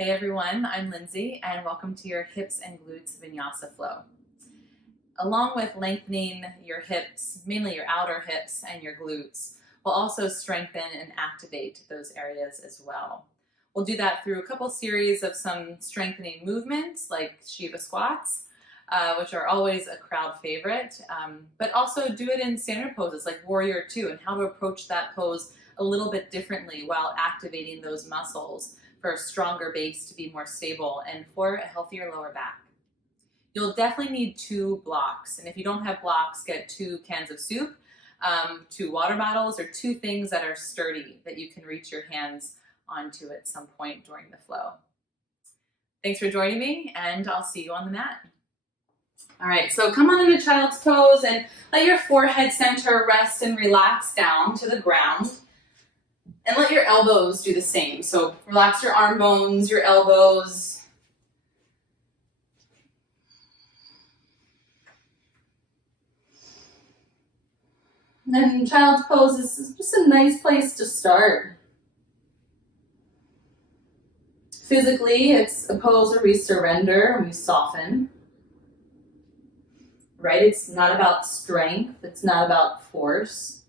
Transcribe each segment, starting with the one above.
Hey everyone, I'm Lindsay and welcome to your hips and glutes vinyasa flow. Along with lengthening your hips, mainly your outer hips and your glutes, we'll also strengthen and activate those areas as well. We'll do that through a couple series of some strengthening movements like Shiva squats, which are always a crowd favorite, but also do it in standard poses like Warrior Two and how to approach that pose a little bit differently while activating those muscles for a stronger base to be more stable and for a healthier lower back. You'll definitely need 2 blocks, and if you don't have blocks, get 2 cans of soup, 2 water bottles, or 2 things that are sturdy that you can reach your hands onto at some point during the flow. Thanks for joining me, and I'll see you on the mat. All right, so come on into child's pose and let your forehead center rest and relax down to the ground. And let your elbows do the same. So relax your arm bones, your elbows. And then child's pose is just a nice place to start. Physically, it's a pose where we surrender and we soften. Right? It's not about strength. It's not about force.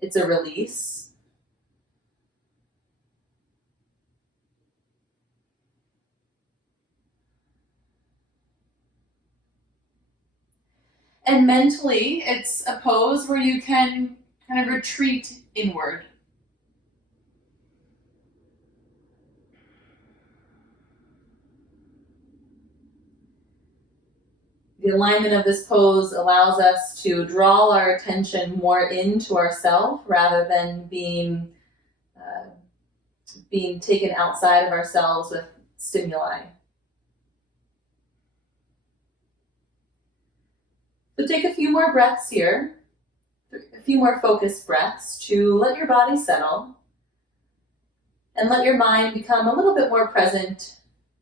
It's a release. And mentally, it's a pose where you can kind of retreat inward. The alignment of this pose allows us to draw our attention more into ourselves rather than being taken outside of ourselves with stimuli. So take a few more breaths here, a few more focused breaths to let your body settle and let your mind become a little bit more present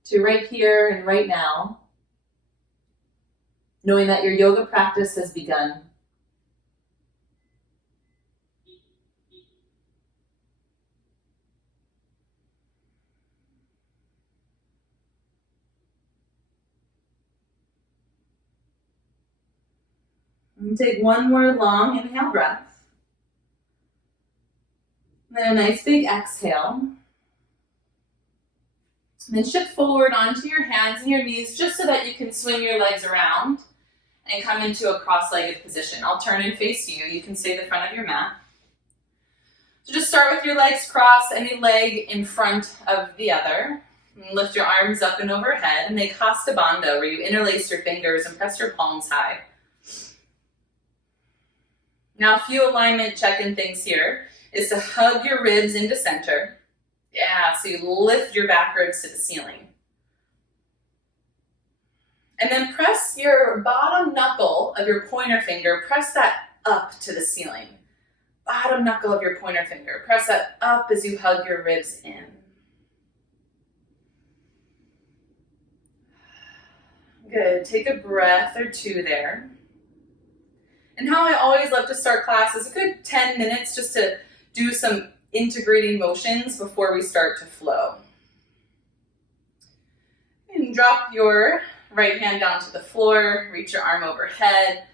to right here and right now, knowing that your yoga practice has begun. And take one more long inhale breath. Then a nice big exhale. And then shift forward onto your hands and your knees just so that you can swing your legs around and come into a cross-legged position. I'll turn and face you. You can stay the front of your mat. So just start with your legs crossed, any leg in front of the other. And lift your arms up and overhead and make Hasta Bandha, where you interlace your fingers and press your palms high. Now, a few alignment check-in things here is to hug your ribs into center. Yeah, so you lift your back ribs to the ceiling. And then press your bottom knuckle of your pointer finger, press that up to the ceiling. Bottom knuckle of your pointer finger, press that up as you hug your ribs in. Good, take a breath or 2 there. And how I always love to start class is a good 10 minutes just to do some integrating motions before we start to flow. And drop your right hand down to the floor, reach your arm overhead,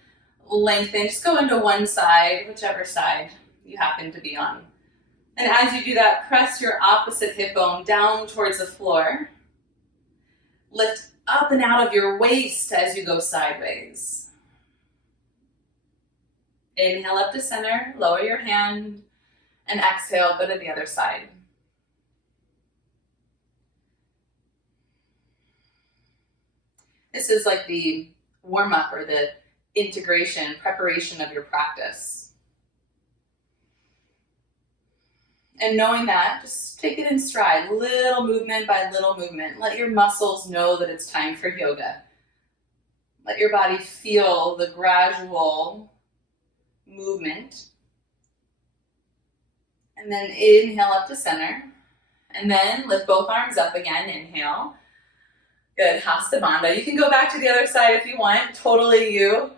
lengthen, just go into one side, whichever side you happen to be on. And as you do that, press your opposite hip bone down towards the floor. Lift up and out of your waist as you go sideways. Inhale up to center, lower your hand, and exhale, go to the other side. This is like the warm-up or the integration, preparation of your practice. And knowing that, just take it in stride, little movement by little movement. Let your muscles know that it's time for yoga. Let your body feel the gradual movement. And then inhale up to center. And then lift both arms up again, inhale. Good, Hasta Bandha. You can go back to the other side if you want, totally you.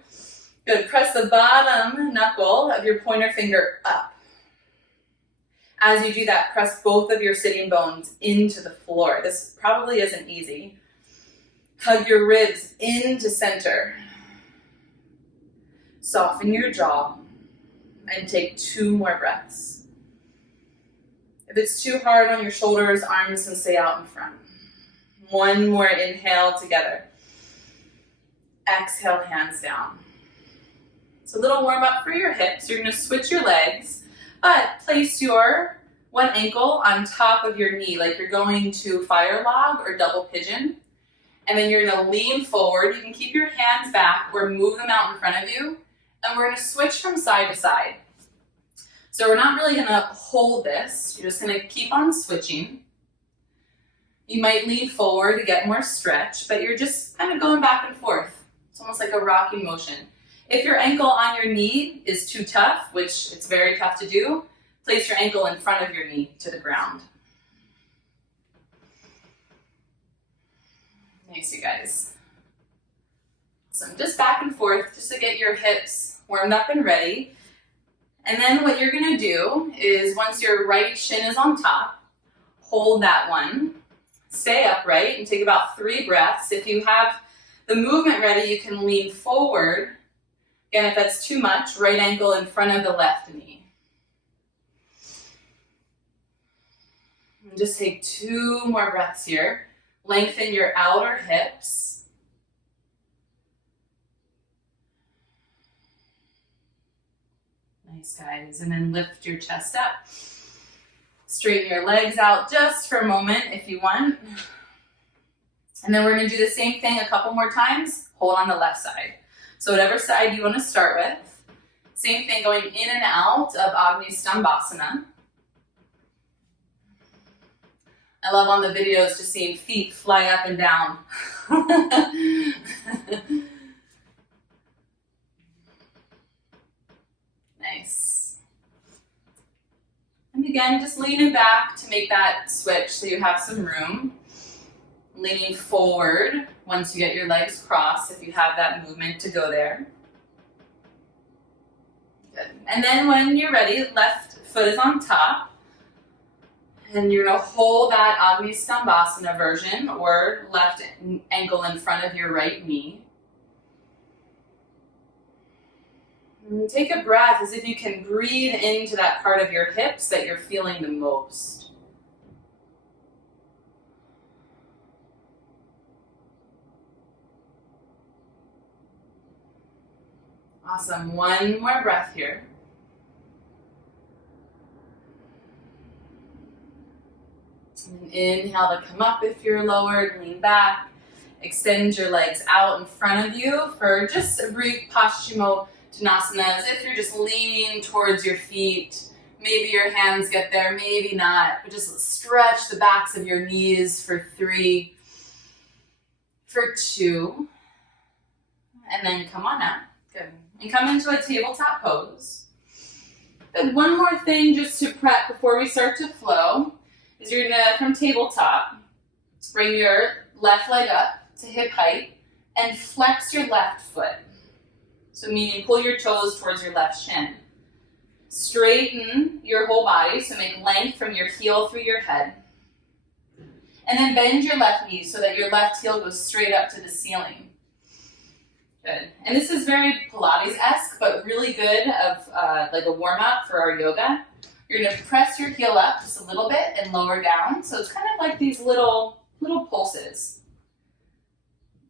Good, press the bottom knuckle of your pointer finger up. As you do that, press both of your sitting bones into the floor. This probably isn't easy. Hug your ribs into center. Soften your jaw and take 2 more breaths. If it's too hard on your shoulders, arms can stay out in front. 1 more inhale together. Exhale, hands down. It's a little warm up for your hips. You're going to switch your legs, but place your one ankle on top of your knee like you're going to fire log or double pigeon. And then you're going to lean forward. You can keep your hands back or move them out in front of you. And we're going to switch from side to side. So we're not really going to hold this. You're just going to keep on switching. You might lean forward to get more stretch, but you're just kind of going back and forth. It's almost like a rocking motion. If your ankle on your knee is too tough, which it's very tough to do, place your ankle in front of your knee to the ground. Nice, you guys. So just back and forth just to get your hips warmed up and ready. And then what you're going to do is once your right shin is on top, hold that one. Stay upright and take about 3 breaths. If you have the movement ready, you can lean forward. Again, if that's too much, right ankle in front of the left knee. And just take 2 more breaths here. Lengthen your outer hips. Nice, guys. And then lift your chest up. Straighten your legs out just for a moment if you want. And then we're going to do the same thing a couple more times. Hold on the left side. So whatever side you want to start with. Same thing going in and out of Agni Stambhasana. I love on the videos just seeing feet fly up and down. Nice. And again, just leaning back to make that switch so you have some room. Leaning forward once you get your legs crossed, if you have that movement to go there. Good. And then when you're ready, left foot is on top. And you're going to hold that Agni Stambhasana version, or left ankle in front of your right knee. And take a breath as if you can breathe into that part of your hips that you're feeling the most. Awesome. 1 more breath here. And inhale to come up if you're lowered, lean back. Extend your legs out in front of you for just a brief Paschimottanasana, as if you're just leaning towards your feet. Maybe your hands get there, maybe not, but just stretch the backs of your knees for 3, for 2, and then come on out. Good. And come into a tabletop pose. Good. One more thing just to prep before we start to flow is you're gonna, from tabletop, bring your left leg up to hip height and flex your left foot. So meaning pull your toes towards your left shin. Straighten your whole body, so make length from your heel through your head. And then bend your left knee so that your left heel goes straight up to the ceiling. Good. And this is very Pilates-esque, but really good of like a warm-up for our yoga. You're going to press your heel up just a little bit and lower down. So it's kind of like these little pulses.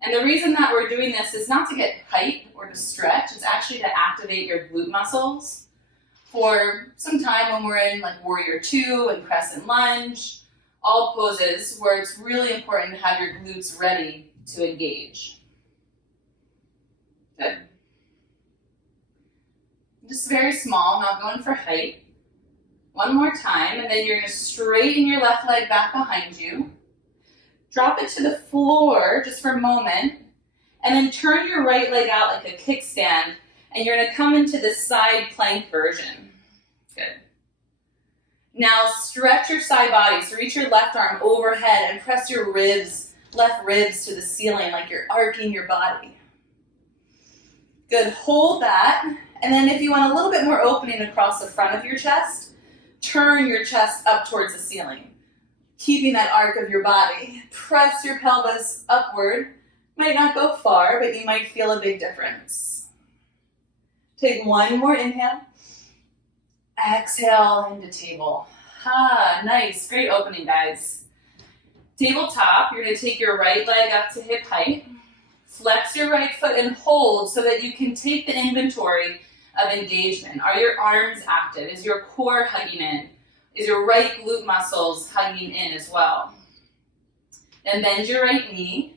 And the reason that we're doing this is not to get height or to stretch. It's actually to activate your glute muscles for some time when we're in like Warrior 2 and Crescent Lunge, all poses where it's really important to have your glutes ready to engage. Good. Just very small, not going for height. 1 more time, and then you're going to straighten your left leg back behind you. Drop it to the floor just for a moment, and then turn your right leg out like a kickstand, and you're going to come into the side plank version. Good. Now stretch your side body, so reach your left arm overhead and press your ribs, left ribs to the ceiling like you're arcing your body. Good, hold that, and then if you want a little bit more opening across the front of your chest, turn your chest up towards the ceiling, keeping that arc of your body. Press your pelvis upward. Might not go far, but you might feel a big difference. Take one more inhale. Exhale into table. Nice, great opening, guys. Tabletop, you're gonna take your right leg up to hip height. Flex your right foot and hold so that you can take the inventory of engagement. Are your arms active? Is your core hugging in? Is your right glute muscles hugging in as well? Then bend your right knee.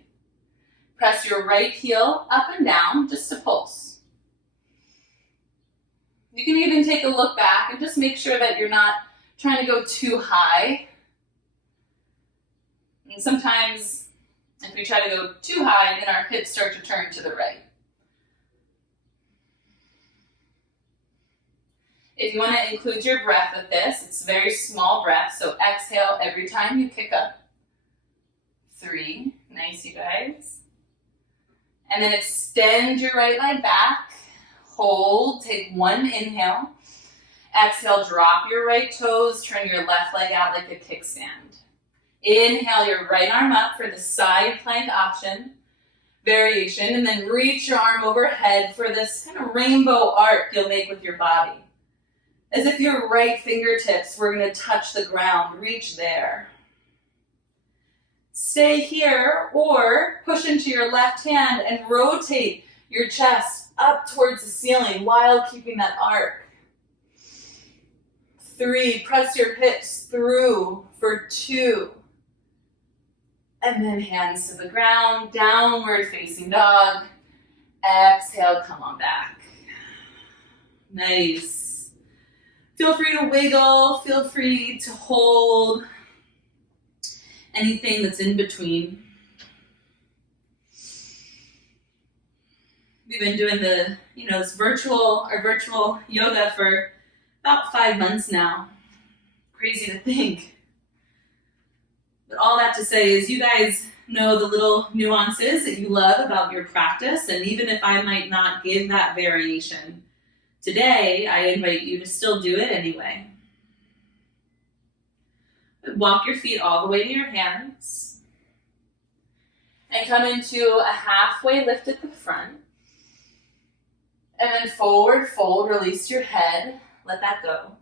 Press your right heel up and down just to pulse. You can even take a look back and just make sure that you're not trying to go too high. And sometimes if we try to go too high, then our hips start to turn to the right. If you want to include your breath with this, it's a very small breath, so exhale every time you kick up. 3, nice you guys. And then extend your right leg back. Hold, take one inhale. Exhale, drop your right toes, turn your left leg out like a kickstand. Inhale your right arm up for the side plank option, variation, and then reach your arm overhead for this kind of rainbow arc you'll make with your body. As if your right fingertips were going to touch the ground, reach there. Stay here or push into your left hand and rotate your chest up towards the ceiling while keeping that arc. 3, press your hips through for 2. And then hands to the ground, downward facing dog. Exhale, come on back. Nice. Feel free to wiggle, feel free to hold anything that's in between. We've been doing this virtual yoga for about 5 months now. Crazy to think. But all that to say is you guys know the little nuances that you love about your practice, and even if I might not give that variation today, I invite you to still do it anyway. Walk your feet all the way to your hands and come into a halfway lift at the front. And then forward fold, release your head, let that go.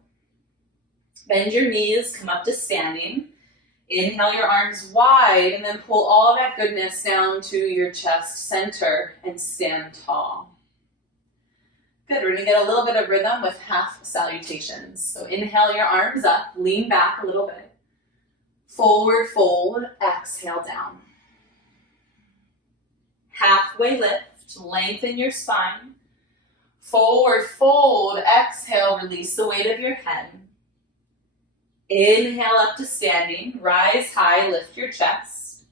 Bend your knees, come up to standing. Inhale your arms wide and then pull all that goodness down to your chest center and stand tall. Good, we're gonna get a little bit of rhythm with half salutations. So inhale your arms up, lean back a little bit. Forward fold, exhale down. Halfway lift, lengthen your spine. Forward fold, exhale, release the weight of your head. Inhale up to standing, rise high, lift your chest.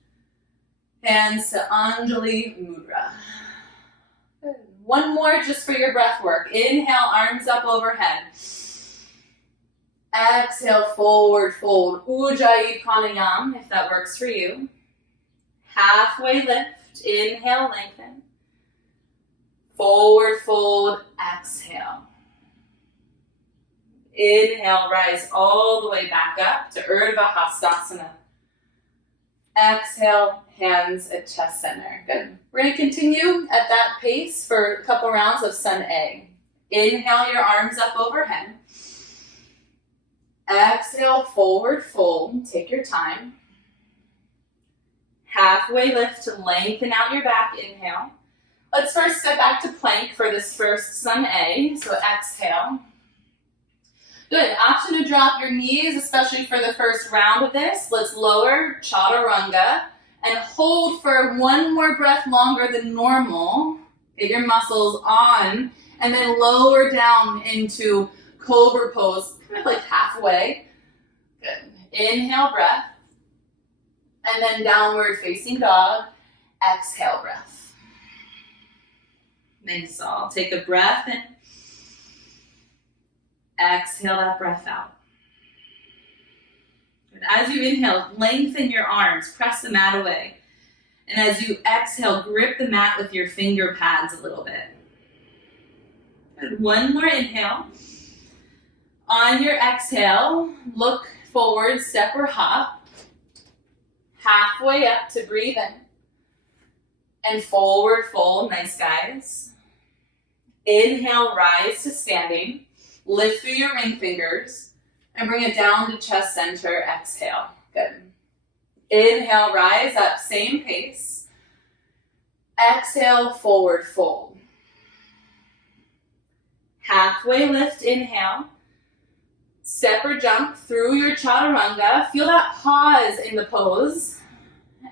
Hands to Anjali Mudra. Good. One more just for your breath work. Inhale, arms up overhead. Exhale, forward fold, Ujjayi Pranayama, if that works for you. Halfway lift, inhale, lengthen. Forward fold, exhale. Inhale, rise all the way back up to Urdhva Hastasana. Exhale, hands at chest center. Good. We're going to continue at that pace for a couple rounds of Sun A. Inhale your arms up overhead. Exhale, forward fold. Take your time. Halfway lift to lengthen out your back. Inhale. Let's first step back to plank for this first Sun A. So exhale. Good. Option to drop your knees, especially for the first round of this. Let's lower Chaturanga and hold for one more breath longer than normal. Get your muscles on and then lower down into Cobra pose, kind of like halfway. Good. Inhale, breath. And then downward facing dog. Exhale, breath. Nice. I'll take a breath in. Exhale that breath out. Good. As you inhale, lengthen your arms, press the mat away. And as you exhale, grip the mat with your finger pads a little bit. Good. One more inhale. On your exhale, look forward, step or hop. Halfway up to breathe in. And forward fold, nice guys. Inhale, rise to standing. Lift through your ring fingers and bring it down to chest center, exhale. Good. Inhale, rise up, same pace. Exhale, forward fold. Halfway lift, inhale. Step or jump through your chaturanga. Feel that pause in the pose.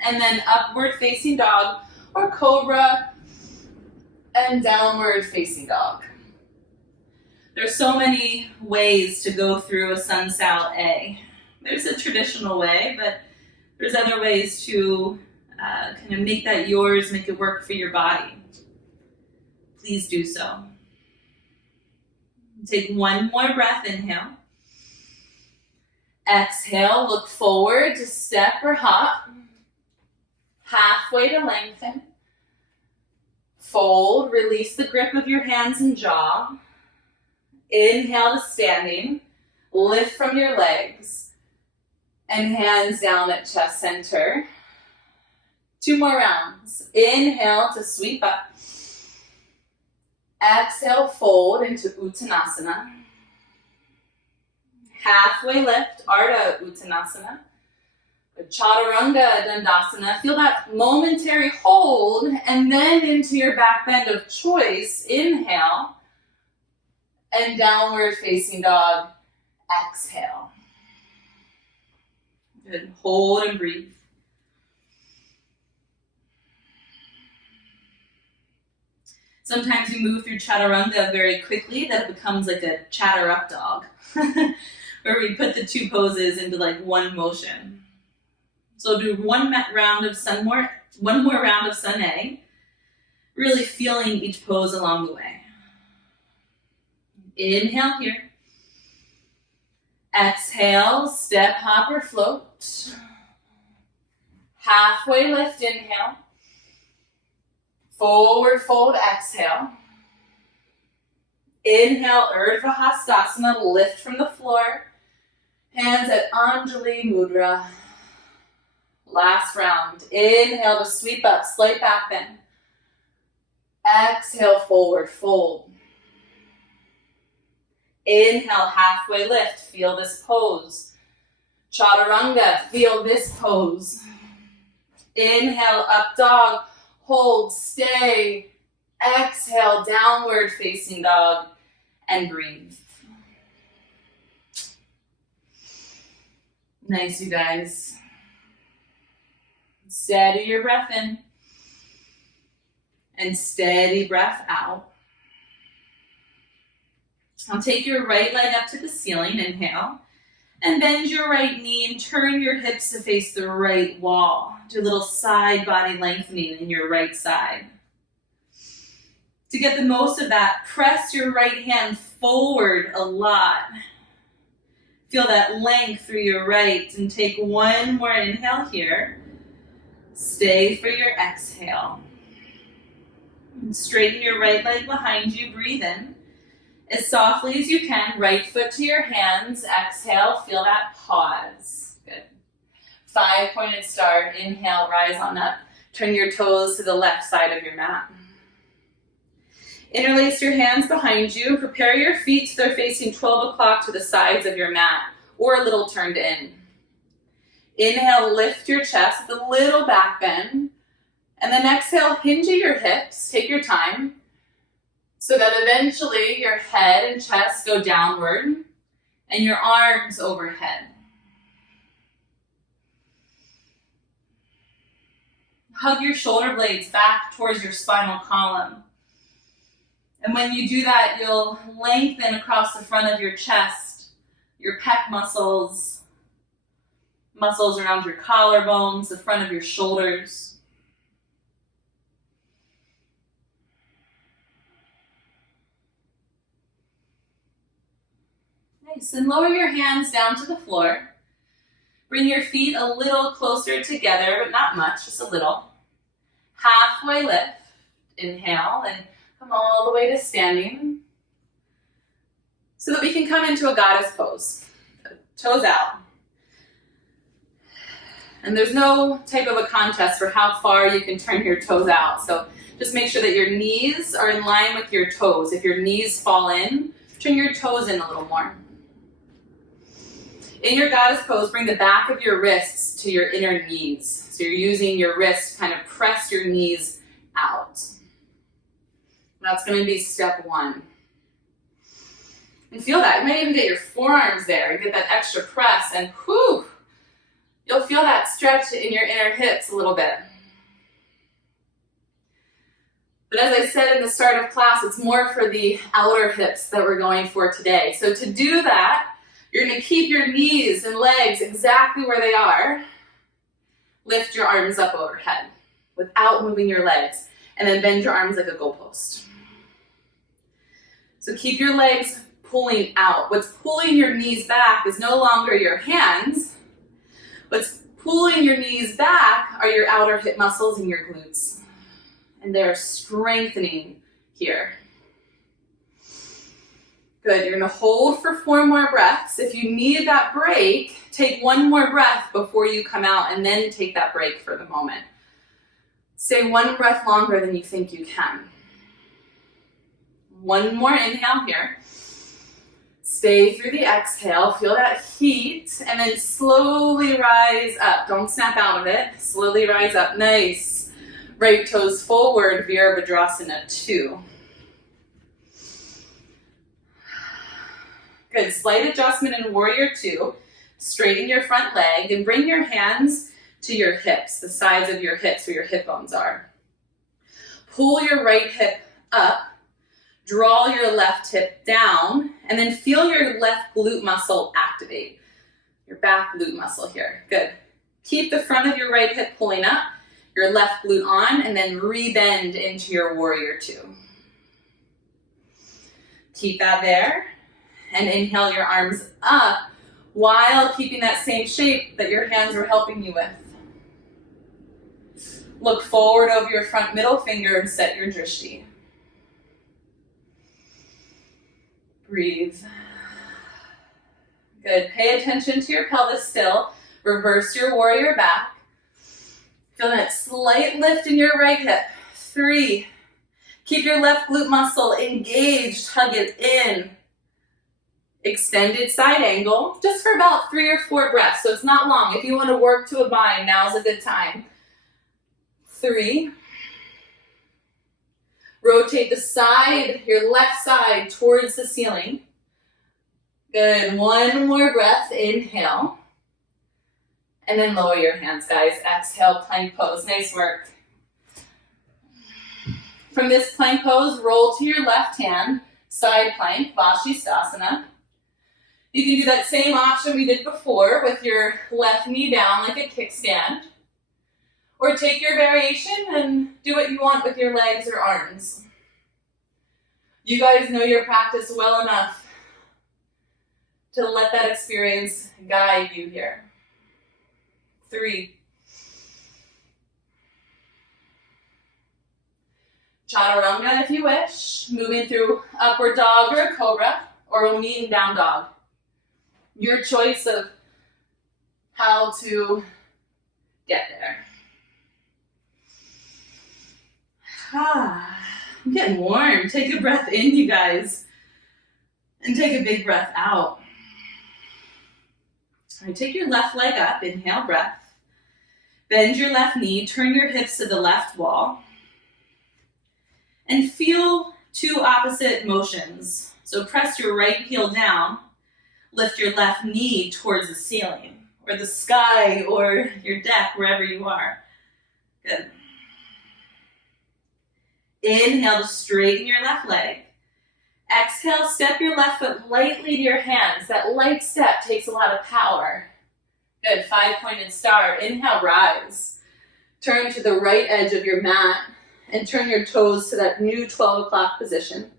And then upward facing dog or cobra and downward facing dog. There's so many ways to go through a sun sal A. There's a traditional way, but there's other ways to kind of make that yours, make it work for your body. Please do so. Take one more breath, inhale. Exhale, look forward to step or hop. Halfway to lengthen. Fold, release the grip of your hands and jaw. Inhale to standing. Lift from your legs. And hands down at chest center. 2 more rounds. Inhale to sweep up. Exhale, fold into Uttanasana. Halfway lift, Ardha Uttanasana. Chaturanga Dandasana. Feel that momentary hold and then into your back bend of choice. Inhale. And downward facing dog. Exhale. Good. Hold and breathe. Sometimes we move through chaturanga very quickly that it becomes like a chatter up dog. Where we put the 2 poses into like one motion. So do one more round of sun A, really feeling each pose along the way. Inhale here. Exhale, step, hop, or float. Halfway lift, inhale. Forward fold, exhale. Inhale, Urdhva Hastasana, lift from the floor. Hands at Anjali Mudra. Last round. Inhale to sweep up, slight back bend. Exhale, forward fold. Inhale, halfway lift. Feel this pose. Chaturanga, feel this pose. Inhale, up dog. Hold, stay. Exhale, downward facing dog. And breathe. Nice, you guys. Steady your breath in. And steady breath out. Now take your right leg up to the ceiling, inhale. And bend your right knee and turn your hips to face the right wall. Do a little side body lengthening in your right side. To get the most of that, press your right hand forward a lot. Feel that length through your right and take one more inhale here. Stay for your exhale. And straighten your right leg behind you, breathe in. As softly as you can, right foot to your hands, exhale, feel that pause. Good. 5-pointed star, inhale, rise on up. Turn your toes to the left side of your mat. Interlace your hands behind you. Prepare your feet so they're facing 12 o'clock to the sides of your mat or a little turned in. Inhale, lift your chest with a little back bend. And then exhale, hinge at your hips. Take your time so that eventually your head and chest go downward and your arms overhead. Hug your shoulder blades back towards your spinal column. And when you do that, you'll lengthen across the front of your chest, your pec muscles, muscles around your collarbones, the front of your shoulders. Nice. And lower your hands down to the floor. Bring your feet a little closer together, but not much, just a little. Halfway lift. Inhale and come all the way to standing. so that we can come into a goddess pose. Toes out. And there's no type of a contest for how far you can turn your toes out. So just make sure that your knees are in line with your toes. If your knees fall in, turn your toes in a little more. In your goddess pose, bring the back of your wrists to your inner knees. So you're using your wrist to kind of press your knees out. That's going to be step one. And feel that. You might even get your forearms there and get that extra press, and whew, you'll feel that stretch in your inner hips a little bit. But as I said in the start of class, it's more for the outer hips that we're going for today. So to do that, you're going to keep your knees and legs exactly where they are. Lift your arms up overhead without moving your legs, and then bend your arms like a goalpost. So keep your legs pulling out. What's pulling your knees back is no longer your hands. What's pulling your knees back are your outer hip muscles and your glutes. And they're strengthening here. Good, you're gonna hold for 4 more breaths. If you need that break, take 1 more breath before you come out and then take that break for the moment. Stay 1 breath longer than you think you can. 1 more inhale here. Stay through the exhale, feel that heat, and then slowly rise up. Don't snap out of it, slowly rise up, nice. Right toes forward, Virabhadrasana 2. Good, slight adjustment in Warrior 2. Straighten your front leg and bring your hands to your hips, the sides of your hips where your hip bones are. Pull your right hip up. Draw your left hip down, and then feel your left glute muscle activate. Your back glute muscle here. Good. Keep the front of your right hip pulling up, your left glute on, and then rebend into your Warrior 2. Keep that there, and inhale your arms up while keeping that same shape that your hands were helping you with. Look forward over your front middle finger and set your drishti. Breathe. Good. Pay attention to your pelvis still. Reverse your warrior back. Feel that slight lift in your right hip. 3. Keep your left glute muscle engaged. Hug it in. Extended side angle, just for about 3 or 4 breaths. So it's not long. If you want to work to a bind, now's a good time. 3. Rotate the side, your left side, towards the ceiling. Good. 1 more breath. Inhale. And then lower your hands, guys. Exhale, plank pose. Nice work. From this plank pose, roll to your left hand, side plank, Vashisthasana. You can do that same option we did before with your left knee down like a kickstand. Or take your variation and do what you want with your legs or arms. You guys know your practice well enough to let that experience guide you here. 3. Chaturanga if you wish, moving through upward dog or a cobra, or a meeting down dog. Your choice of how to get there. I'm getting warm. Take a breath in, you guys, and take a big breath out. All right, take your left leg up, inhale, breath. Bend your left knee, turn your hips to the left wall, and feel 2 opposite motions. So press your right heel down, lift your left knee towards the ceiling, or the sky, or your deck, wherever you are. Good. Inhale to straighten your left leg. Exhale, step your left foot lightly to your hands. That light step takes a lot of power. Good, 5-pointed star. Inhale, rise. Turn to the right edge of your mat and turn your toes to that new 12 o'clock position.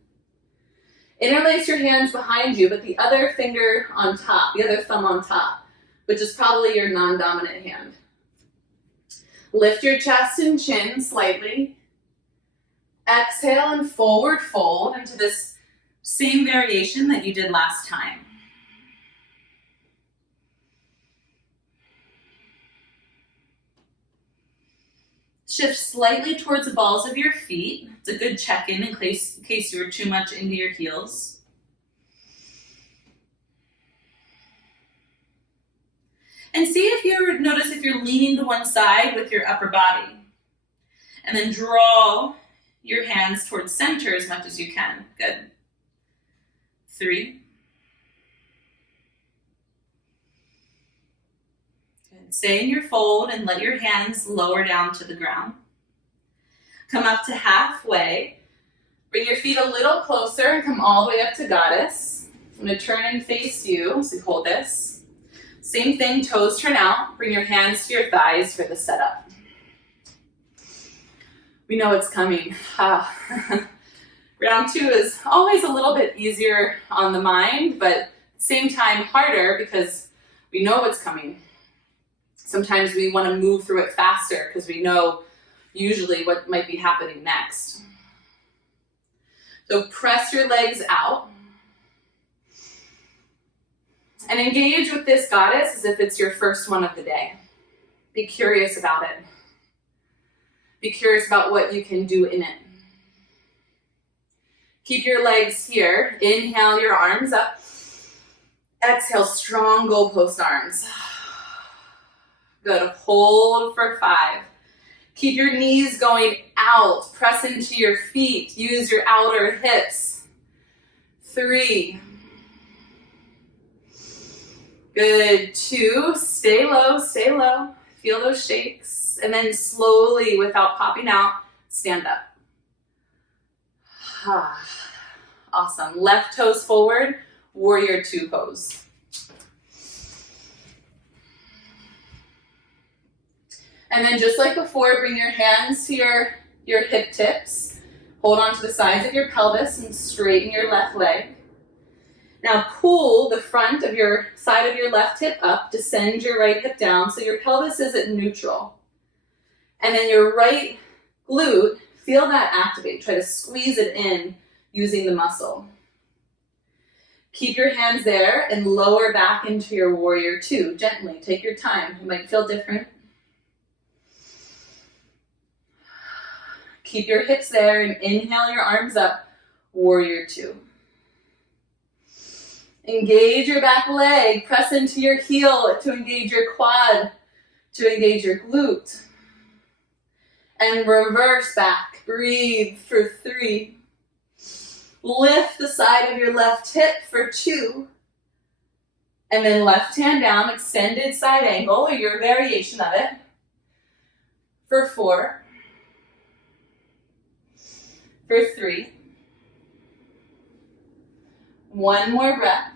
Interlace your hands behind you, but the other finger on top, the other thumb on top, which is probably your non-dominant hand. Lift your chest and chin slightly. Exhale and forward fold into this Same variation that you did last time. Shift slightly towards the balls of your feet. It's a good check-in in case you were too much into your heels. And see if notice if you're leaning to one side with your upper body. And then draw your hands towards center as much as you can. Good. 3. Good. Stay in your fold and let your hands lower down to the ground. Come up to halfway. Bring your feet a little closer and come all the way up to goddess. I'm going to turn and face you, so hold this. Same thing, toes turn out. Bring your hands to your thighs for the setup. We know it's coming. Round 2 is always a little bit easier on the mind, but at the same time harder because we know what's coming. Sometimes we want to move through it faster because we know usually what might be happening next. So press your legs out and engage with this goddess as if it's your first one of the day. Be curious about it. Be curious about what you can do in it. Keep your legs here. Inhale your arms up. Exhale, strong goalpost arms. Good. Hold for 5. Keep your knees going out. Press into your feet. Use your outer hips. 3. Good. 2. Stay low, stay low. Feel those shakes. And then slowly, without popping out, stand up. Awesome. Left toes forward, warrior 2 pose. And then just like before, bring your hands to your hip tips. Hold on to the sides of your pelvis and straighten your left leg. Now pull the front of your side of your left hip up, descend your right hip down so your pelvis is at neutral. And then your right glute, feel that activate. Try to squeeze it in using the muscle. Keep your hands there and lower back into your warrior 2. Gently, take your time. You might feel different. Keep your hips there and inhale your arms up, warrior 2. Engage your back leg, press into your heel to engage your quad, to engage your glute. And reverse back. Breathe for 3. Lift the side of your left hip for 2. And then left hand down, extended side angle, or your variation of it, for 4. For 3. One more breath.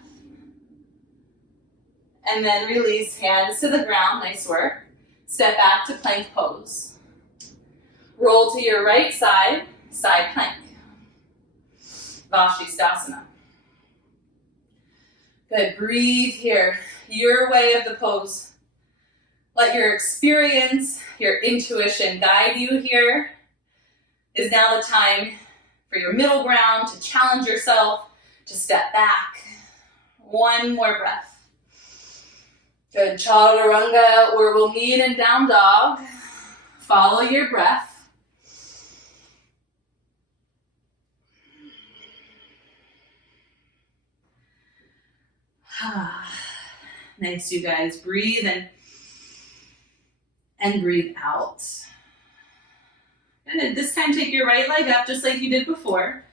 And then release, hands to the ground, nice work. Step back to plank pose. Roll to your right side, side plank. Vashisthasana. Good, breathe here. Your way of the pose. Let your experience, your intuition guide you here. Is now the time for your middle ground to challenge yourself, to step back. One more breath. Good, chaturanga, or we'll meet in down dog. Follow your breath. Nice, you guys. Breathe in and breathe out. And this time take your right leg up just like you did before.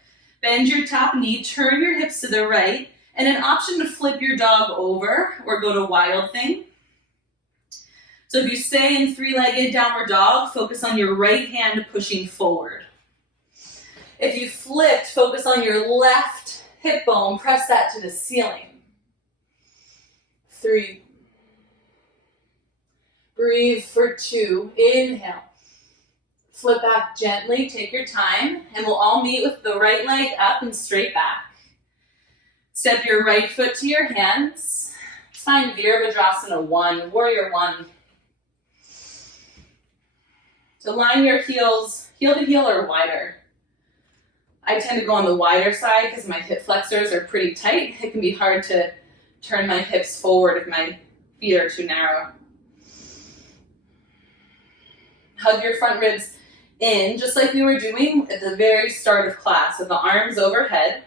Bend your top knee, turn your hips to the right, and an option to flip your dog over or go to wild thing. So if you stay in 3-legged downward dog, focus on your right hand pushing forward. If you flipped, focus on your left hip bone, press that to the ceiling. 3. Breathe for 2. Inhale. Flip back gently, take your time, and we'll all meet with the right leg up and straight back. Step your right foot to your hands. Find Virabhadrasana 1, warrior 1. So line your heels, heel to heel or wider. I tend to go on the wider side because my hip flexors are pretty tight. It can be hard to turn my hips forward if my feet are too narrow. Hug your front ribs in, just like we were doing at the very start of class, with the arms overhead.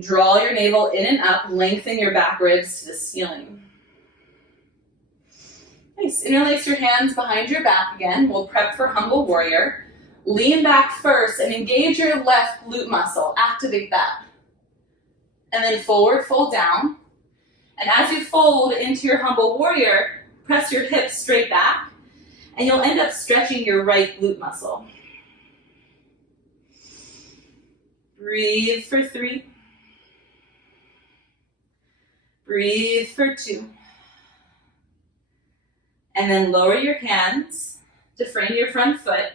Draw your navel in and up, lengthen your back ribs to the ceiling. Nice. Interlace your hands behind your back again. We'll prep for humble warrior. Lean back first and engage your left glute muscle. Activate that. And then forward, fold down. And as you fold into your humble warrior, press your hips straight back, and you'll end up stretching your right glute muscle. Breathe for 3. Breathe for 2. And then lower your hands to frame your front foot.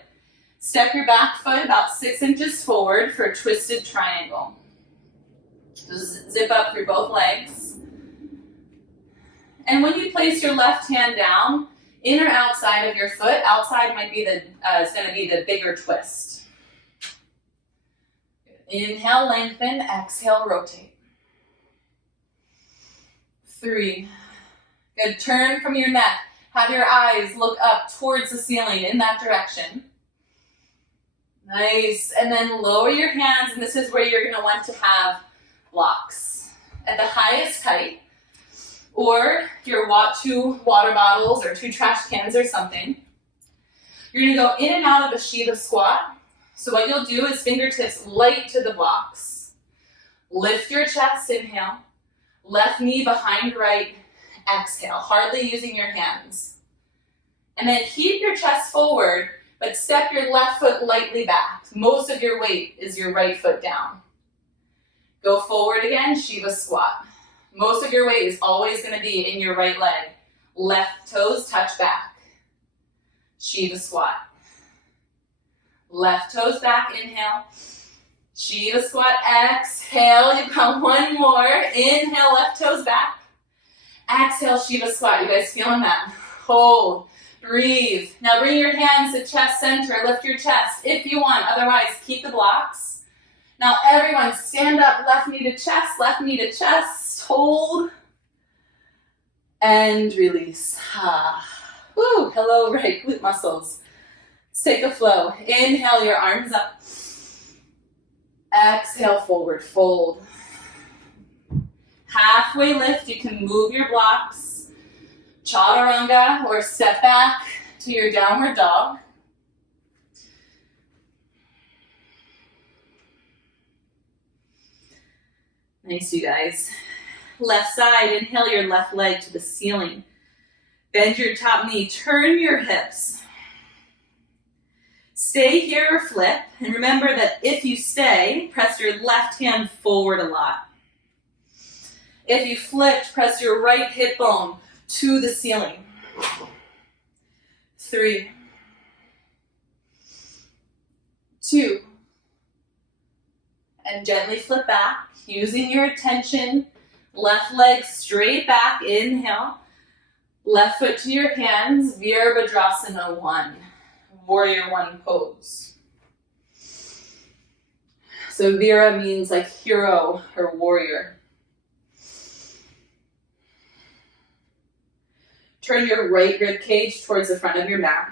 Step your back foot about 6 inches forward for a twisted triangle. Just zip up through both legs. And when you place your left hand down, in or outside of your foot, outside might be is going to be the bigger twist. Inhale, lengthen. Exhale, rotate. 3. Good. Turn from your neck. Have your eyes look up towards the ceiling in that direction. Nice. And then lower your hands, and this is where you're going to want to have blocks at the highest height, or your 2 water bottles or 2 trash cans or something. You're going to go in and out of a Shiva squat. So what you'll do is fingertips light to the blocks. Lift your chest, inhale. Left knee behind right, exhale, hardly using your hands. And then keep your chest forward, but step your left foot lightly back. Most of your weight is your right foot down. Go forward again, Shiva squat. Most of your weight is always going to be in your right leg. Left toes touch back. Shiva squat. Left toes back, inhale. Shiva squat, exhale. You've got one more. Inhale, left toes back. Exhale, Shiva squat. You guys feeling that? Hold. Breathe. Now bring your hands to chest center. Lift your chest if you want. Otherwise, keep the blocks. Now everyone stand up. Left knee to chest. Left knee to chest. Hold. And release. Woo. Hello, right glute muscles. Let's take a flow. Inhale, your arms up. Exhale, forward fold. Halfway lift, you can move your blocks. Chaturanga, or step back to your downward dog. Nice, you guys. Left side, inhale your left leg to the ceiling. Bend your top knee, turn your hips. Stay here or flip, and remember that if you stay, press your left hand forward a lot. If you flipped, press your right hip bone to the ceiling. 3, 2, and gently flip back, using your attention. Left leg straight back, inhale. Left foot to your hands, Virabhadrasana 1. Warrior 1 pose. So Vira means like hero or warrior. Turn your right rib cage towards the front of your mat.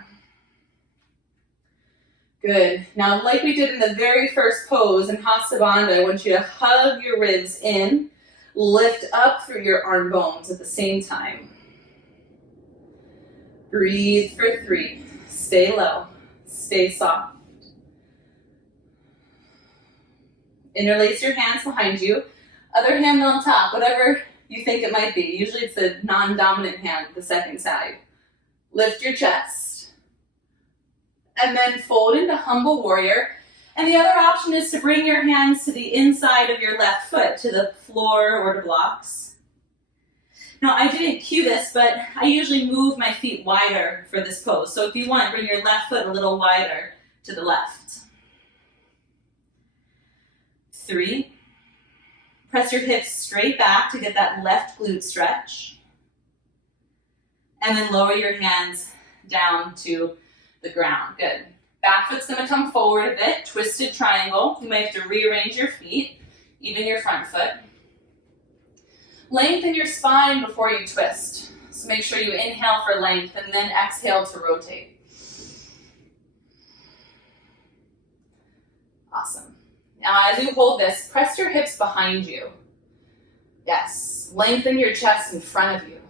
Good. Now, like we did in the very first pose in Hasta Bandha, I want you to hug your ribs in, lift up through your arm bones at the same time. Breathe for 3. Stay low. Stay soft. Interlace your hands behind you. Other hand on top, whatever you think it might be. Usually it's the non-dominant hand, the second side. Lift your chest. And then fold into humble warrior. And the other option is to bring your hands to the inside of your left foot, to the floor or to blocks. Now, I didn't cue this, but I usually move my feet wider for this pose. So if you want, bring your left foot a little wider to the left. 3. Press your hips straight back to get that left glute stretch. And then lower your hands down to the ground. Good. Back foot's gonna come forward a bit, twisted triangle. You might have to rearrange your feet, even your front foot. Lengthen your spine before you twist. So make sure you inhale for length and then exhale to rotate. Awesome. Now as you hold this, press your hips behind you. Yes, lengthen your chest in front of you.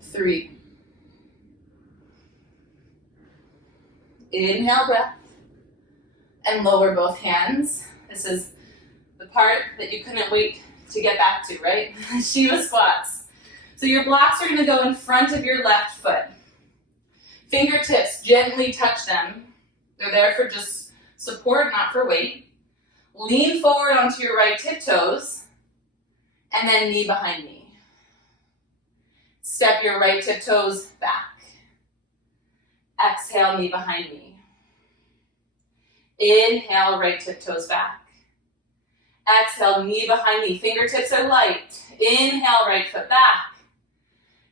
3. Inhale, breath, and lower both hands. This is the part that you couldn't wait to get back to, right? Shiva squats. So your blocks are going to go in front of your left foot. Fingertips, gently touch them. They're there for just support, not for weight. Lean forward onto your right tiptoes, and then knee behind knee. Step your right tiptoes back. Exhale, knee behind knee. Inhale, right tiptoes back. Exhale, knee behind knee. Fingertips are light. Inhale, right foot back.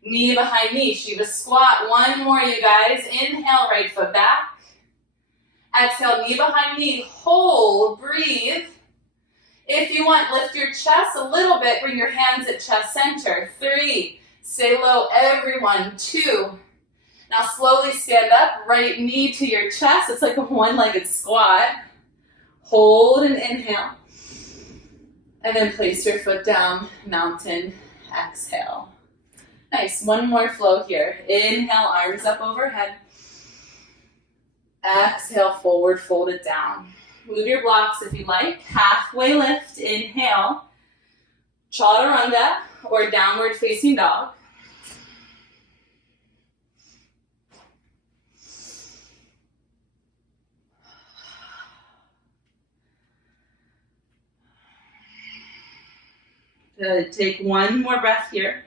Knee behind knee. Shiva squat. One more, you guys. Inhale, right foot back. Exhale, knee behind knee. Hold, breathe. If you want, lift your chest a little bit. Bring your hands at chest center. 3. Stay low, everyone. 2. Now slowly stand up, right knee to your chest. It's like a one-legged squat. Hold and inhale. And then place your foot down, mountain, exhale. Nice, one more flow here. Inhale, arms up overhead. Exhale, forward, fold it down. Move your blocks if you like. Halfway lift, inhale. Chaturanga or downward facing dog. Good, take one more breath here.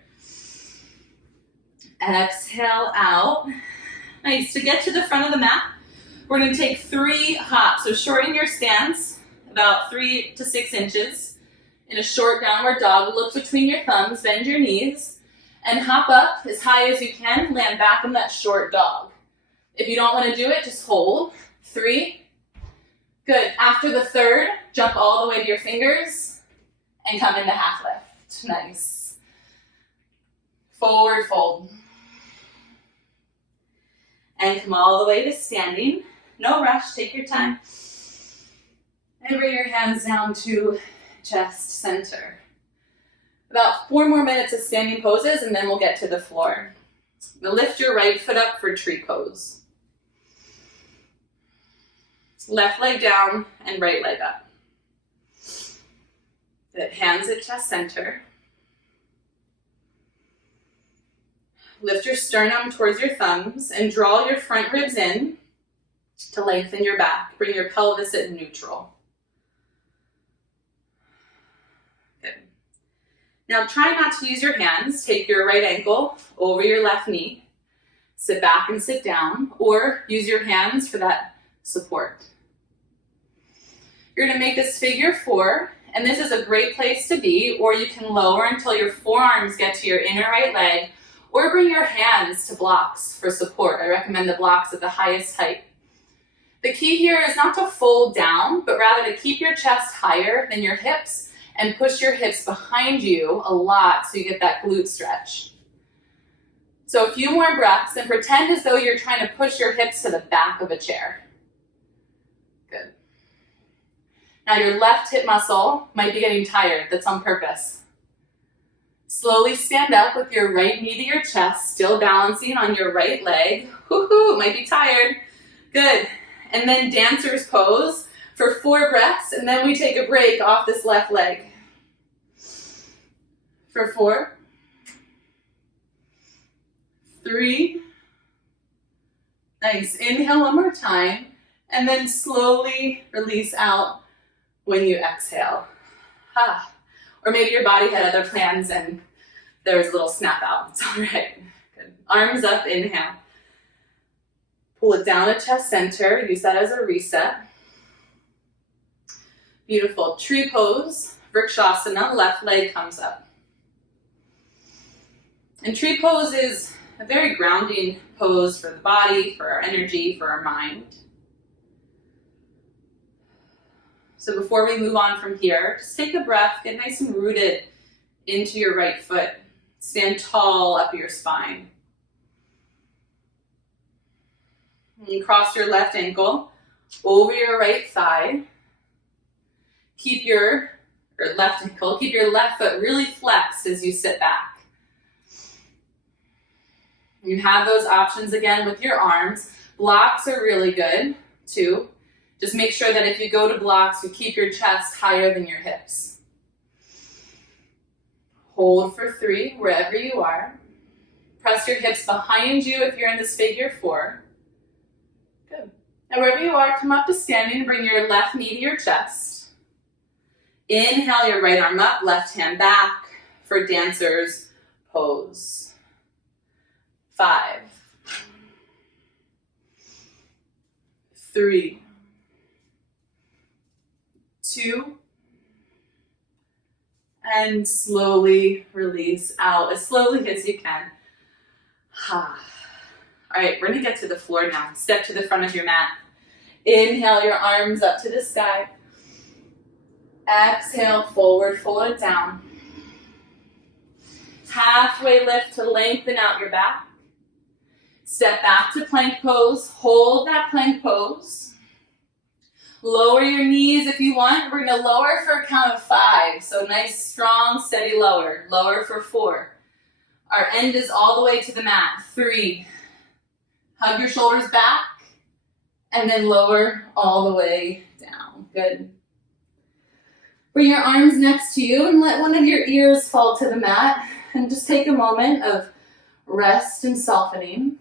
Exhale out. Nice, to get to the front of the mat, we're gonna take 3 hops. So shorten your stance, about 3 to 6 inches. In a short downward dog, look between your thumbs, bend your knees, and hop up as high as you can, land back in that short dog. If you don't wanna do it, just hold. 3, good. After the third, jump all the way to your fingers, and come into half lift. Nice. Forward fold. And come all the way to standing. No rush, take your time. And bring your hands down to chest center. About 4 more minutes of standing poses and then we'll get to the floor. Now lift your right foot up for tree pose. Left leg down and right leg up. Good. Hands at chest center. Lift your sternum towards your thumbs and draw your front ribs in to lengthen your back. Bring your pelvis at neutral. Good. Now try not to use your hands. Take your right ankle over your left knee. Sit back and sit down, or use your hands for that support. You're going to make this figure 4. And this is a great place to be, or you can lower until your forearms get to your inner right leg, or bring your hands to blocks for support. I recommend the blocks at the highest height. The key here is not to fold down, but rather to keep your chest higher than your hips and push your hips behind you a lot so you get that glute stretch. So a few more breaths and pretend as though you're trying to push your hips to the back of a chair. Good. Now your left hip muscle might be getting tired. That's on purpose. Slowly stand up with your right knee to your chest, still balancing on your right leg. Woohoo, might be tired. Good. And then dancer's pose for 4 breaths, and then we take a break off this left leg. For 4, 3, nice. Inhale one more time, and then slowly release out when you exhale. Or maybe your body had other plans and there was a little snap out. It's all right. Good. Arms up, inhale. Pull it down at chest center. Use that as a reset. Beautiful. Tree pose, Vrikshasana, left leg comes up. And tree pose is a very grounding pose for the body, for our energy, for our mind. So before we move on from here, just take a breath, get nice and rooted into your right foot. Stand tall up your spine. And cross your left ankle over your right thigh. Keep your left foot really flexed as you sit back. You have those options again with your arms. Blocks are really good too. Just make sure that if you go to blocks, you keep your chest higher than your hips. Hold for 3 wherever you are. Press your hips behind you if you're in this figure 4. Good. Now wherever you are, come up to standing and bring your left knee to your chest. Inhale your right arm up, left hand back for dancer's pose. 5, 3, 2, and slowly release out as slowly as you can. All right, we're gonna get to the floor now. Step to the front of your mat. Inhale your arms up to the sky. Exhale, forward, fold it down. Halfway lift to lengthen out your back. Step back to plank pose. Hold that plank pose. Lower your knees if you want. We're going to lower for a count of 5. So nice, strong, steady lower. Lower for 4. Our end is all the way to the mat. 3. Hug your shoulders back. And then lower all the way down. Good. Bring your arms next to you and let one of your ears fall to the mat. And just take a moment of rest and softening.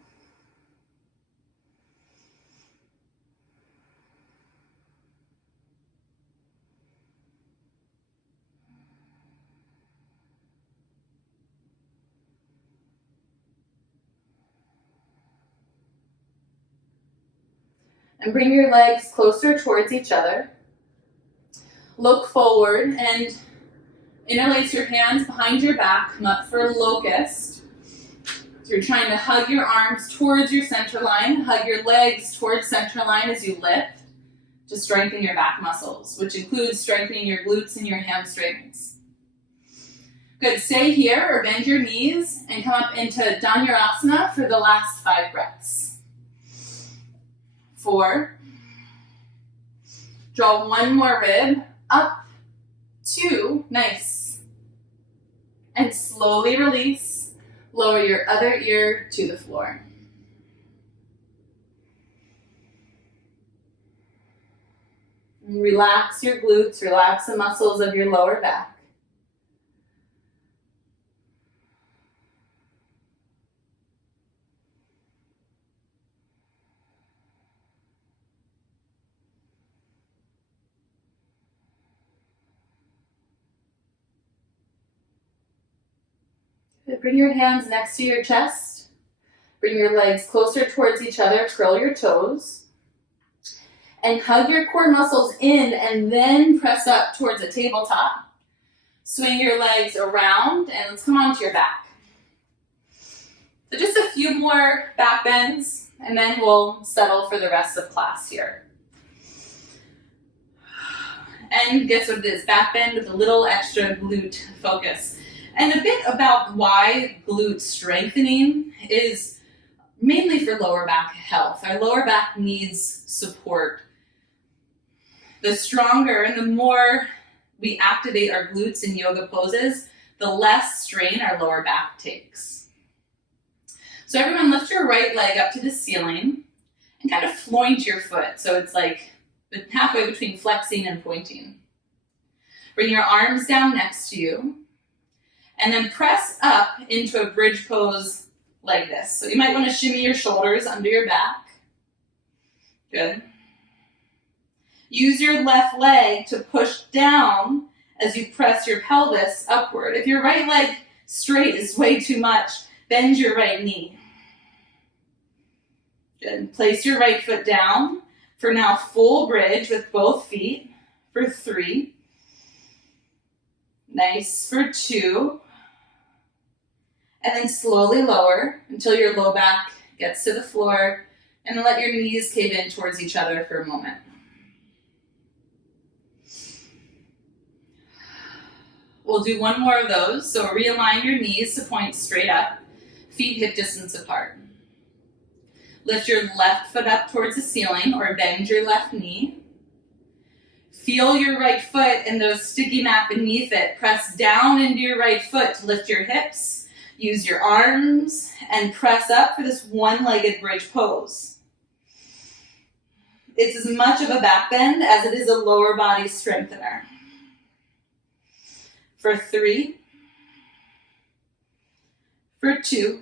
And bring your legs closer towards each other. Look forward and interlace your hands behind your back. Come up for locust. So you're trying to hug your arms towards your center line. Hug your legs towards center line as you lift to strengthen your back muscles, which includes strengthening your glutes and your hamstrings. Good. Stay here or bend your knees and come up into Dhanurasana for the last 5 breaths. 4. Draw one more rib up. 2. Nice. And slowly release. Lower your other ear to the floor. And relax your glutes. Relax the muscles of your lower back. Bring your hands next to your chest. Bring your legs closer towards each other. Curl your toes. And hug your core muscles in and then press up towards a tabletop. Swing your legs around and let's come onto your back. So just a few more back bends and then we'll settle for the rest of class here. And guess what it is? Back bend with a little extra glute focus. And a bit about why glute strengthening is mainly for lower back health. Our lower back needs support. The stronger and the more we activate our glutes in yoga poses, the less strain our lower back takes. So everyone lift your right leg up to the ceiling and kind of floint your foot. So it's like halfway between flexing and pointing. Bring your arms down next to you. And then press up into a bridge pose like this. So you might want to shimmy your shoulders under your back. Good. Use your left leg to push down as you press your pelvis upward. If your right leg straight is way too much, bend your right knee. Good. Place your right foot down for now full bridge with both feet for 3. Nice for 2. And then slowly lower until your low back gets to the floor, and let your knees cave in towards each other for a moment. We'll do one more of those. So realign your knees to point straight up, feet hip distance apart. Lift your left foot up towards the ceiling or bend your left knee. Feel your right foot and those sticky mat beneath it. Press down into your right foot to lift your hips. Use your arms and press up for this one-legged bridge pose. It's as much of a back bend as it is a lower body strengthener. For 3, for 2,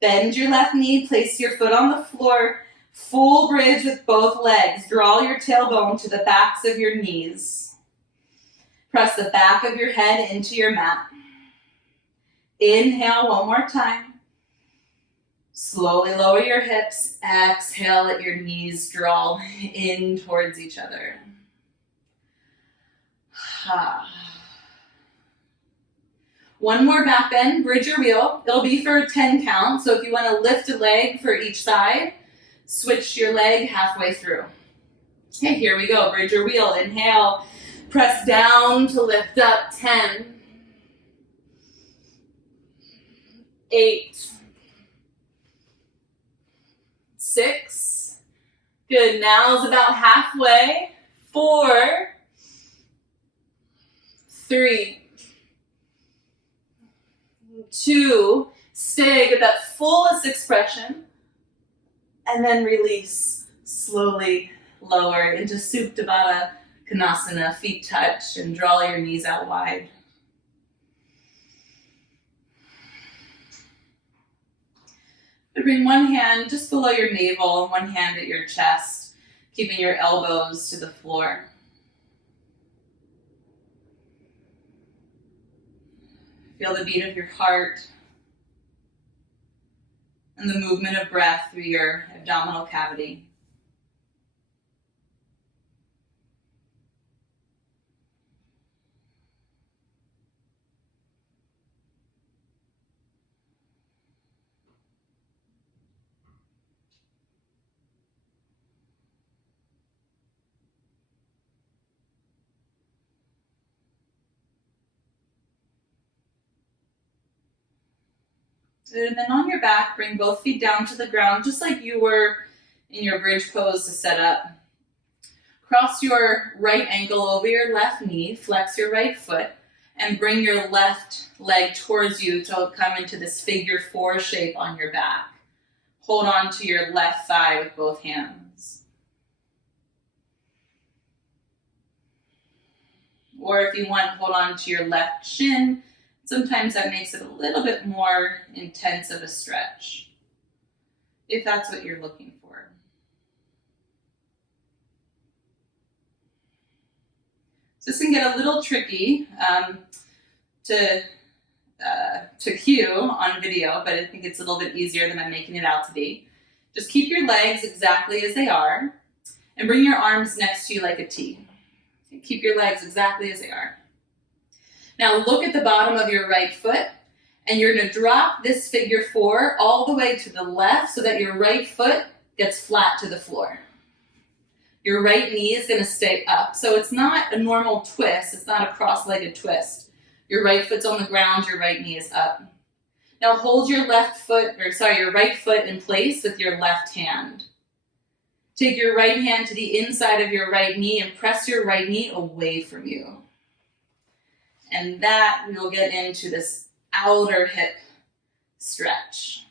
bend your left knee, place your foot on the floor, full bridge with both legs. Draw your tailbone to the backs of your knees. Press the back of your head into your mat. Inhale one more time. Slowly lower your hips. Exhale, let your knees draw in towards each other. One more back bend, bridge your wheel. It'll be for a 10 count, so if you want to lift a leg for each side, switch your leg halfway through. Okay, here we go, bridge your wheel. Inhale, press down to lift up. 10, 8, 6, good, now is about halfway. 4, 3, 2, stay, get that fullest expression, and then release, slowly lower into Supta Baddha Konasana, feet touch, and draw your knees out wide. Bring one hand just below your navel and one hand at your chest, keeping your elbows to the floor. Feel the beat of your heart and the movement of breath through your abdominal cavity. And then on your back, bring both feet down to the ground, just like you were in your bridge pose to set up. Cross your right ankle over your left knee, flex your right foot, and bring your left leg towards you to come into this figure 4 shape on your back. Hold on to your left thigh with both hands. Or if you want, hold on to your left shin. Sometimes that makes it a little bit more intense of a stretch, if that's what you're looking for. So this can get a little tricky to cue on video, but I think it's a little bit easier than I'm making it out to be. Just keep your legs exactly as they are, and bring your arms next to you like a T. Keep your legs exactly as they are. Now look at the bottom of your right foot, and you're going to drop this figure 4 all the way to the left so that your right foot gets flat to the floor. Your right knee is going to stay up, so it's not a normal twist. It's not a cross-legged twist. Your right foot's on the ground, your right knee is up. Now hold your right foot in place with your left hand. Take your right hand to the inside of your right knee and press your right knee away from you. And that we will get into this outer hip stretch.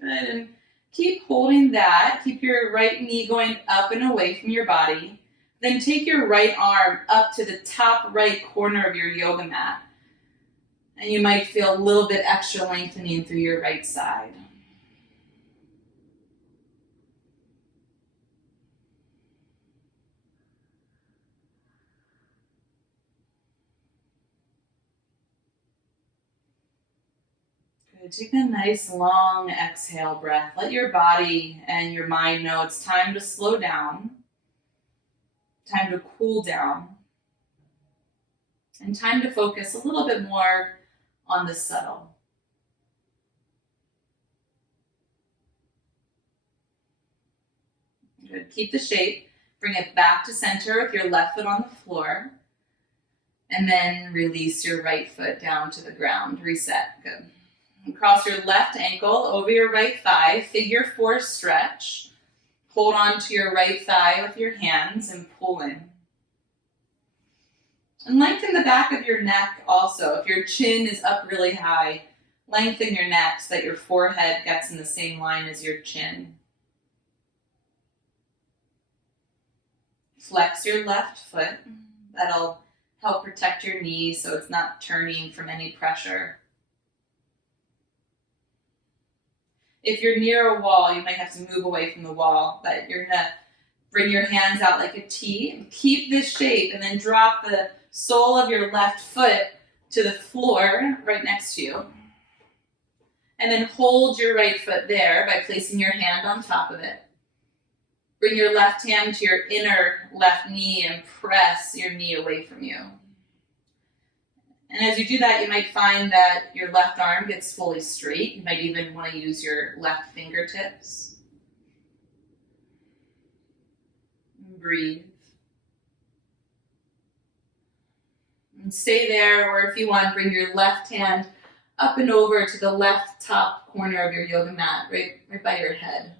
Good, and keep holding that. Keep your right knee going up and away from your body. Then take your right arm up to the top right corner of your yoga mat. And you might feel a little bit extra lengthening through your right side. Good. Take a nice long exhale breath. Let your body and your mind know it's time to slow down, time to cool down, and time to focus a little bit more on the subtle. Good. Keep the shape. Bring it back to center with your left foot on the floor. And then release your right foot down to the ground. Reset. Good. And cross your left ankle over your right thigh. Figure 4 stretch. Hold on to your right thigh with your hands and pull in. And lengthen the back of your neck also. If your chin is up really high, lengthen your neck so that your forehead gets in the same line as your chin. Flex your left foot. That'll help protect your knee so it's not turning from any pressure. If you're near a wall, you might have to move away from the wall, but you're going to bring your hands out like a T. Keep this shape and then drop the sole of your left foot to the floor right next to you. And then hold your right foot there by placing your hand on top of it. Bring your left hand to your inner left knee and press your knee away from you. And as you do that, you might find that your left arm gets fully straight. You might even want to use your left fingertips. Breathe. And stay there, or if you want, bring your left hand up and over to the left top corner of your yoga mat, right by your head.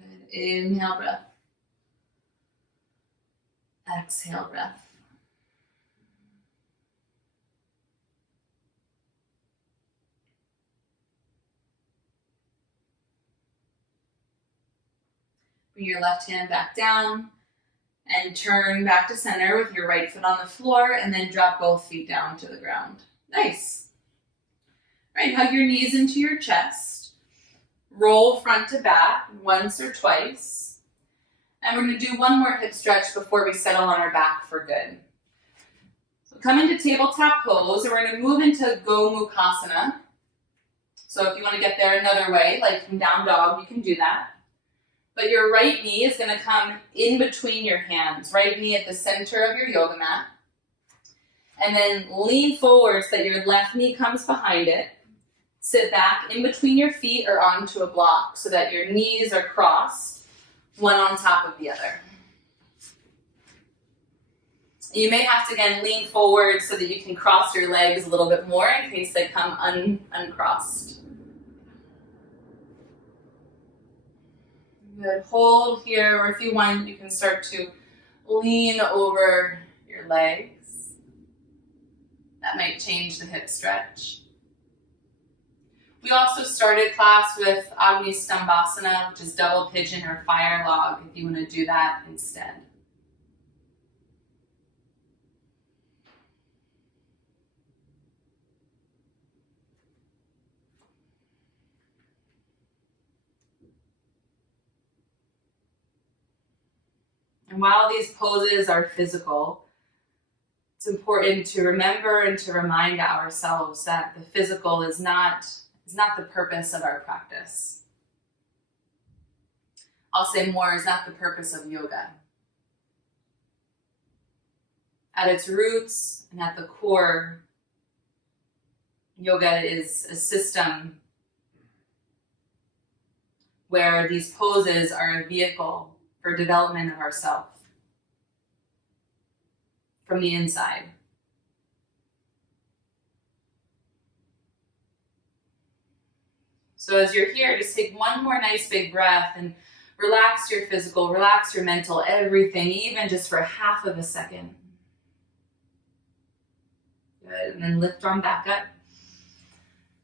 Good. Inhale, breath. Exhale, breath. Bring your left hand back down and turn back to center with your right foot on the floor, and then drop both feet down to the ground. Nice. All right, hug your knees into your chest. Roll front to back once or twice. And we're going to do one more hip stretch before we settle on our back for good. So come into tabletop pose, and we're going to move into Gomukhasana. So if you want to get there another way, like from down dog, you can do that. But your right knee is going to come in between your hands, right knee at the center of your yoga mat. And then lean forward so that your left knee comes behind it. Sit back in between your feet or onto a block so that your knees are crossed, one on top of the other. You may have to, again, lean forward so that you can cross your legs a little bit more in case they come uncrossed. Good. Hold here, or if you want, you can start to lean over your legs. That might change the hip stretch. We also started class with Agni Stambhasana, which is double pigeon or fire log, if you want to do that instead. And while these poses are physical, it's important to remember and to remind ourselves that the physical is not the purpose of our practice. I'll say more, is not the purpose of yoga. At its roots and at the core, yoga is a system where these poses are a vehicle for development of ourself from the inside. So as you're here, just take one more nice big breath and relax your physical, relax your mental, everything, even just for half of a second. Good, and then lift arm back up.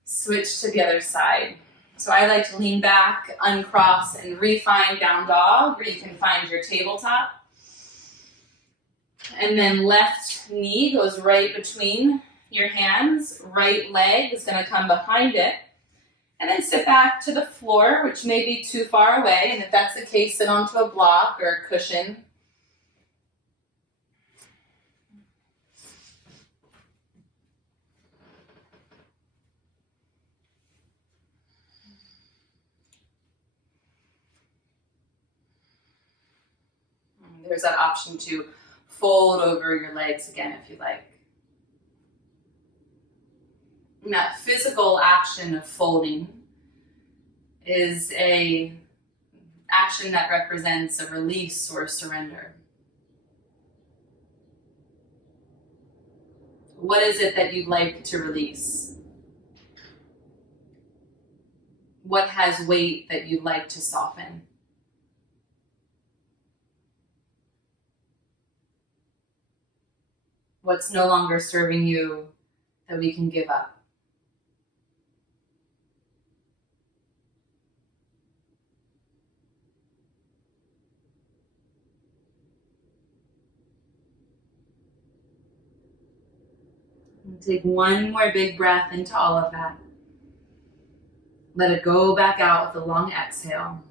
Switch to the other side. So I like to lean back, uncross, and refine down dog, where you can find your tabletop. And then left knee goes right between your hands. Right leg is going to come behind it. And then sit back to the floor, which may be too far away. And if that's the case, sit onto a block or a cushion. There's that option to fold over your legs again if you like. And that physical action of folding is a action that represents a release or a surrender. What is it that you'd like to release? What has weight that you'd like to soften? What's no longer serving you that we can give up? And take one more big breath into all of that. Let it go back out with a long exhale.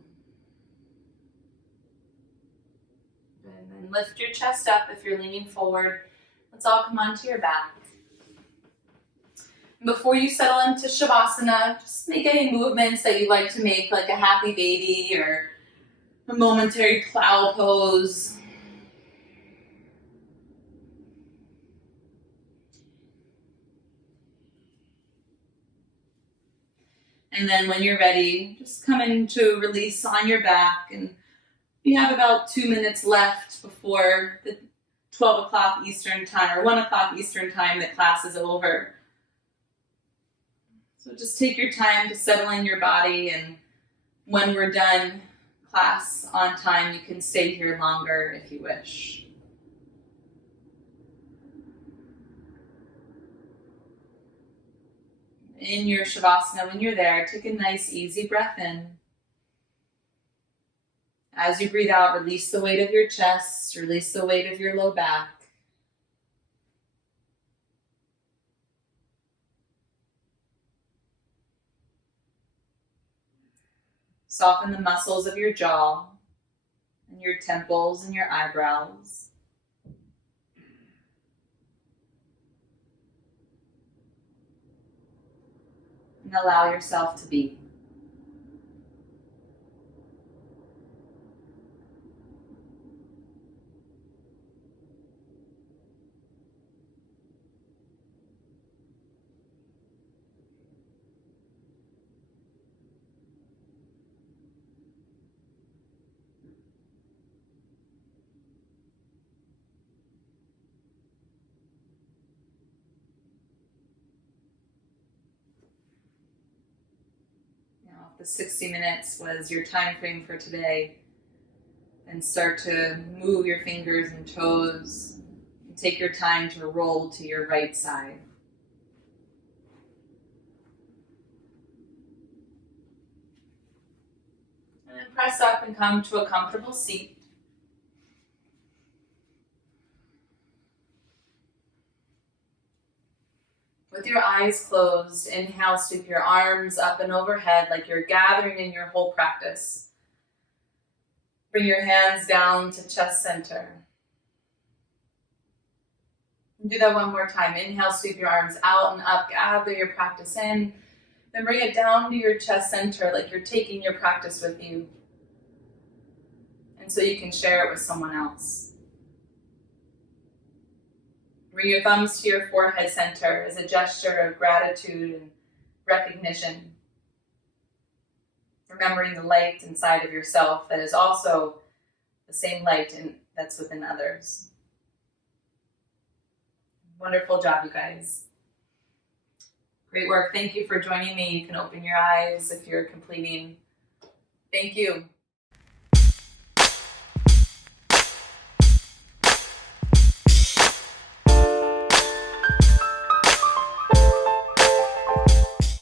And then lift your chest up if you're leaning forward. Let's all come onto your back. Before you settle into Shavasana, just make any movements that you'd like to make, like a happy baby or a momentary plow pose. And then when you're ready, just come into release on your back. And you have about 2 minutes left before the 12 o'clock Eastern time or 1 o'clock Eastern time that class is over. So just take your time to settle in your body, and when we're done class on time, you can stay here longer if you wish. In your Shavasana, when you're there, take a nice easy breath in. As you breathe out, release the weight of your chest, release the weight of your low back. Soften the muscles of your jaw and your temples and your eyebrows. And allow yourself to be. The 60 minutes was your time frame for today, and start to move your fingers and toes and take your time to roll to your right side. And then press up and come to a comfortable seat. With your eyes closed, inhale, sweep your arms up and overhead like you're gathering in your whole practice. Bring your hands down to chest center. Do that one more time. Inhale, sweep your arms out and up, gather your practice in. Then bring it down to your chest center like you're taking your practice with you. And so you can share it with someone else. Bring your thumbs to your forehead center as a gesture of gratitude and recognition. Remembering the light inside of yourself that is also the same light that's within others. Wonderful job, you guys. Great work. Thank you for joining me. You can open your eyes if you're completing. Thank you.